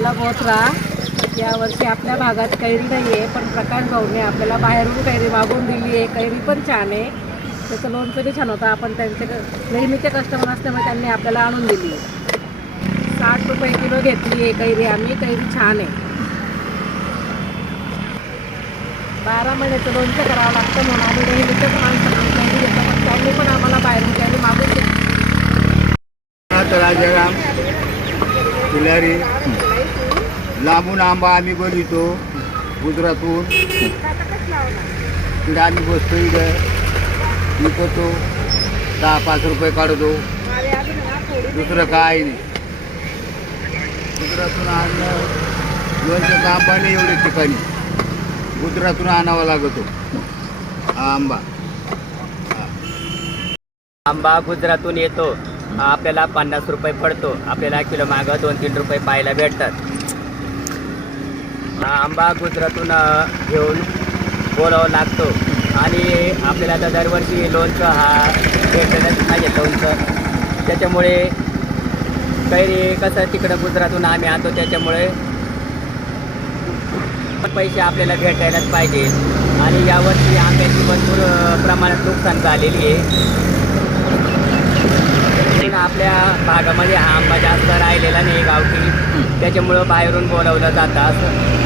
मला या वर्षी आपल्या भागात कैरी नाही आहे पण प्रकाश भाऊने आपल्याला बाहेरून कैरी मागून दिली आहे कैरी पण छान आहे. त्याचं लोणचं बी छान होतं. आपण त्यांचे नेहमीचे कस्टमर असल्यामुळे त्यांनी आपल्याला आणून दिली साठ रुपये किलो घेतली आहे कैरी आम्ही. कैरी छान आहे. बारा महिन्याचं लोणचं करावं लागतं म्हणून आम्ही नेहमीच्याच घेतो पण त्यांनी पण आम्हाला बाहेरून कैरी मागून दिली. राजाराम फुलारी. लांबून आंबा आम्ही बघितो गुजरातून तिकडे आम्ही बसतो इथं विकतो दहा पाच रुपये काढतो. दुसरं काय नाही. गुजरातून आणलं दोनशे आंबा नाही एवढे ठिकाणी. गुजरातून आणावा लागतो. हा आंबा. आंबा गुजरातून येतो. आपल्याला पन्नास रुपये पडतो. आपल्याला किलो मागं दोन तीन रुपये पाहायला भेटतात. हा आंबा गुजरातून घेऊन बोलावं लागतो. आणि आपल्याला आता दरवर्षी लोणचं हा भेटलेलाच पाहिजे लोणचं. त्याच्यामुळे कैरी कसं तिकडं गुजरातून आम्ही आणतो त्याच्यामुळे पैसे आपल्याला भेटायलाच पाहिजे. आणि यावर्षी आंब्याची भरपूर प्रमाणात नुकसान झालेली आहे. भागामध्ये हा आंबा जास्त राहिलेला नाही गावठी. त्याच्यामुळं बाहेरून बोलवलं जातं असं.